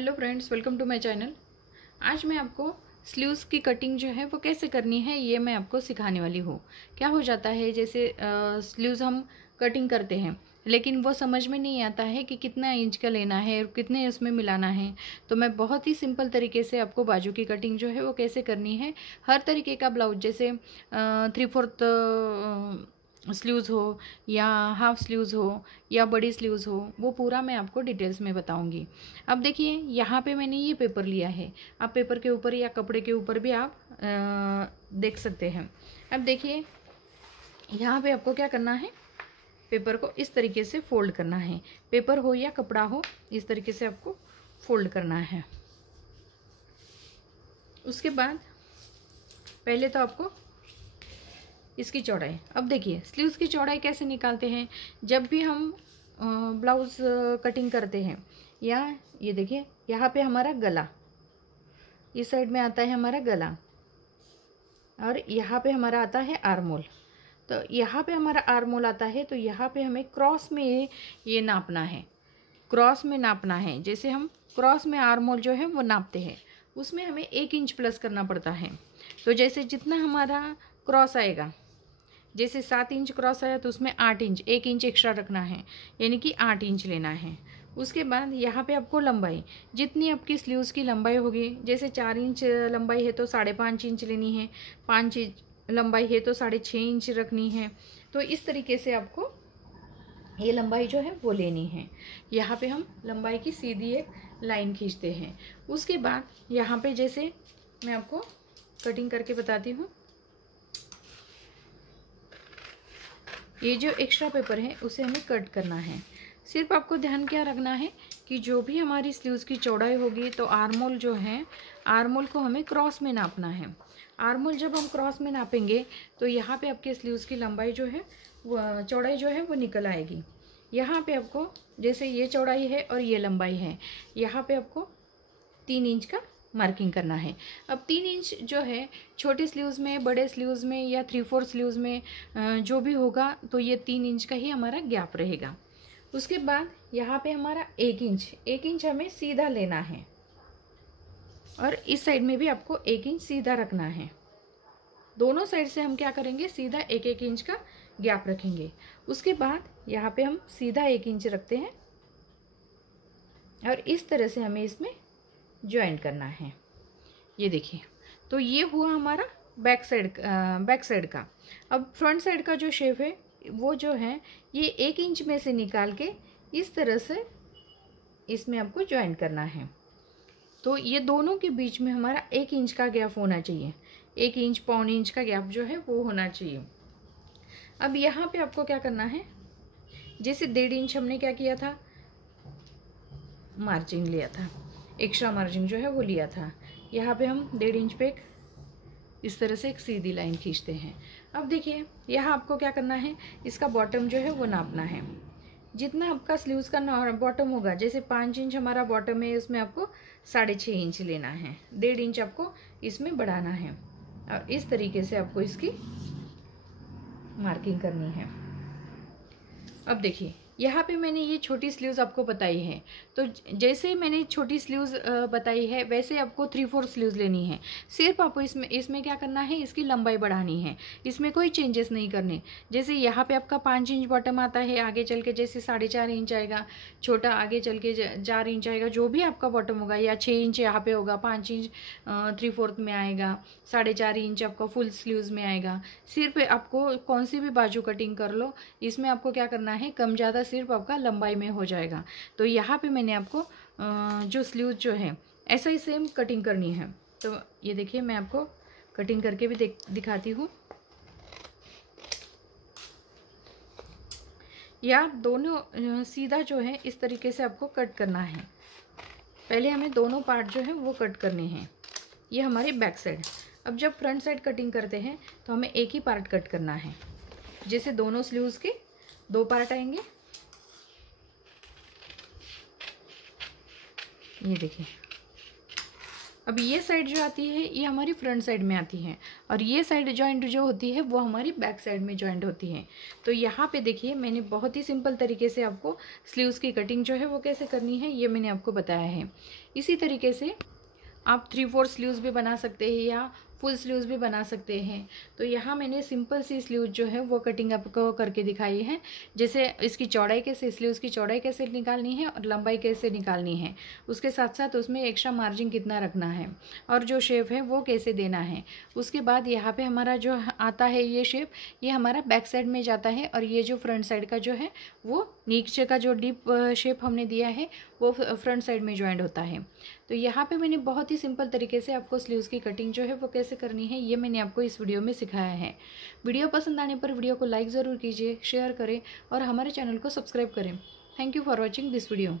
Hello friends, welcome to my channel. आज मैं आपको स्लीव्स की कटिंग जो है वो कैसे करनी है ये मैं आपको सिखाने वाली हूँ। क्या हो जाता है, जैसे स्लीव्स हम कटिंग करते हैं लेकिन वो समझ में नहीं आता है कि कितना इंच का लेना है और कितने उसमें मिलाना है। तो मैं बहुत ही सिंपल तरीके से आपको बाजू की कटिंग जो है वो कैसे करनी है, हर तरीके का ब्लाउज, जैसे 3/4 स्लीव्स हो या हाफ स्लीव्स हो या बड़ी स्लीव्स हो, वो पूरा मैं आपको डिटेल्स में बताऊंगी। अब देखिए, यहाँ पे मैंने ये पेपर लिया है। आप पेपर के ऊपर या कपड़े के ऊपर भी आप देख सकते हैं। अब देखिए, यहाँ पे आपको क्या करना है, पेपर को इस तरीके से फोल्ड करना है। पेपर हो या कपड़ा हो, इस तरीके से आपको फोल्ड करना है। उसके बाद पहले तो आपको इसकी चौड़ाई, अब देखिए स्लीव्स की चौड़ाई कैसे निकालते हैं। जब भी हम ब्लाउज कटिंग करते हैं, या ये देखिए यहाँ पे हमारा गला, इस साइड में आता है हमारा गला, और यहाँ पे हमारा आता है आर्मोल। तो यहाँ पे हमारा आर्मोल आता है, तो यहाँ पे हमें क्रॉस में ये नापना है, क्रॉस में नापना है। जैसे हम क्रॉस में आर्मोल जो है वो नापते हैं, उसमें हमें 1 इंच प्लस करना पड़ता है। तो जैसे जितना हमारा क्रॉस आएगा, जैसे 7 इंच क्रॉस आया तो उसमें 8 इंच, 1 इंच एक्स्ट्रा रखना है, यानी कि 8 इंच लेना है। उसके बाद यहाँ पे आपको लंबाई, जितनी आपकी स्लीव्स की लंबाई होगी, जैसे 4 इंच लंबाई है तो 5.5 इंच लेनी है, 5 इंच लंबाई है तो 6.5 इंच रखनी है। तो इस तरीके से आपको ये लंबाई जो है वो लेनी है। यहाँ पे हम लंबाई की सीधी एक लाइन खींचते हैं। उसके बाद यहाँ पे जैसे मैं आपको कटिंग करके बताती हूँ, ये जो एक्स्ट्रा पेपर है उसे हमें कट करना है। सिर्फ आपको ध्यान क्या रखना है कि जो भी हमारी स्लीव्स की चौड़ाई होगी, तो आर्मोल जो है, आर्मोल को हमें क्रॉस में नापना है। आर्मोल जब हम क्रॉस में नापेंगे तो यहाँ पे आपके स्लीव्स की लंबाई जो है, चौड़ाई जो है वो निकल आएगी। यहाँ पे आपको, जैसे ये चौड़ाई है और ये लंबाई है, यहाँ पे आपको 3 इंच का मार्किंग करना है। अब 3 इंच जो है, छोटी स्लीव्स में, बड़े स्लीव्स में या 3/4 स्लीव्स में जो भी होगा, तो ये 3 इंच का ही हमारा गैप रहेगा। उसके बाद यहाँ पे हमारा 1 इंच हमें सीधा लेना है, और इस साइड में भी आपको 1 इंच सीधा रखना है। दोनों साइड से हम क्या करेंगे, सीधा 1 इंच का गैप रखेंगे। उसके बाद यहाँ पे हम सीधा 1 इंच रखते हैं, और इस तरह से हमें इसमें ज्वाइन करना है। ये देखिए, तो ये हुआ हमारा बैक साइड का। अब फ्रंट साइड का जो शेप है वो जो है, ये 1 इंच में से निकाल के इस तरह से इसमें आपको ज्वाइन करना है। तो ये दोनों के बीच में हमारा 1 इंच का गैप होना चाहिए, 1 इंच, 1.25 इंच का गैप जो है वो होना चाहिए। अब यहाँ पे आपको क्या करना है, जैसे 1.5 इंच हमने क्या किया था, मार्जिन लिया था, एक्स्ट्रा मार्जिन जो है वो लिया था। यहाँ पे हम 1.5 इंच पे इस तरह से एक सीधी लाइन खींचते हैं। अब देखिए, यहाँ आपको क्या करना है, इसका बॉटम जो है वो नापना है। जितना आपका स्लीव्स का बॉटम होगा, जैसे 5 इंच हमारा बॉटम है, उसमें आपको 6.5 इंच लेना है, 1.5 इंच आपको इसमें बढ़ाना है, और इस तरीके से आपको इसकी मार्किंग करनी है। अब देखिए, यहाँ पे मैंने ये छोटी स्लीव्स आपको बताई है, तो जैसे मैंने छोटी स्लीव्स बताई है वैसे आपको 3/4 स्लीव्स लेनी है। सिर्फ आपको इसमें क्या करना है, इसकी लंबाई बढ़ानी है, इसमें कोई चेंजेस नहीं करने। जैसे यहाँ पे आपका 5 इंच बॉटम आता है, आगे चल के जैसे 4.5 इंच आएगा, छोटा आगे चल के 4 इंच आएगा, जो भी आपका बॉटम होगा, या 6 इंच यहाँ पे होगा, 5 इंच 3/4 में आएगा, 4.5 इंच आपका फुल स्लीव्स में आएगा। सिर्फ आपको कौन सी भी बाजू कटिंग कर लो, इसमें आपको क्या करना है, कम ज़्यादा सिर्फ आपका लंबाई में हो जाएगा। तो यहाँ पे मैंने आपको जो स्लीव जो है ऐसा ही सेम कटिंग करनी है। तो ये देखिए, मैं आपको कटिंग करके भी दिखाती हूँ। या दोनों सीधा जो है इस तरीके से आपको कट करना है। पहले हमें दोनों पार्ट जो है वो कट करने हैं। ये हमारी बैक साइड। अब जब फ्रंट साइड कटिंग करते हैं तो हमें एक ही पार्ट कट करना है। जैसे दोनों स्लीव्स के 2 पार्ट आएंगे, ये देखिए, अब ये साइड जो आती है ये हमारी फ्रंट साइड में आती है और ये साइड जॉइंट जो होती है वो हमारी बैक साइड में जॉइंट होती है। तो यहाँ पे देखिए मैंने बहुत ही सिंपल तरीके से आपको स्लीव्स की कटिंग जो है वो कैसे करनी है ये मैंने आपको बताया है। इसी तरीके से आप 3/4 स्लीव्स भी बना सकते हैं या फुल स्लीव्स भी बना सकते हैं। तो यहाँ मैंने सिंपल सी स्लीव जो है वो कटिंग आपको करके दिखाई है, जैसे इसकी चौड़ाई कैसे, स्लीव्स की चौड़ाई कैसे निकालनी है और लंबाई कैसे निकालनी है, उसके साथ साथ उसमें एक्स्ट्रा मार्जिन कितना रखना है और जो शेप है वो कैसे देना है। उसके बाद यहाँ पे हमारा जो आता है ये शेप, ये हमारा बैक साइड में जाता है और ये जो फ्रंट साइड का जो है वो नीचे का जो डीप शेप हमने दिया है वो फ्रंट साइड में ज्वाइंट होता है। तो यहाँ पे मैंने बहुत ही सिंपल तरीके से आपको स्लीव्स की कटिंग जो है वो कैसे करनी है ये मैंने आपको इस वीडियो में सिखाया है। वीडियो पसंद आने पर वीडियो को लाइक ज़रूर कीजिए, शेयर करें और हमारे चैनल को सब्सक्राइब करें। Thank you for watching this video.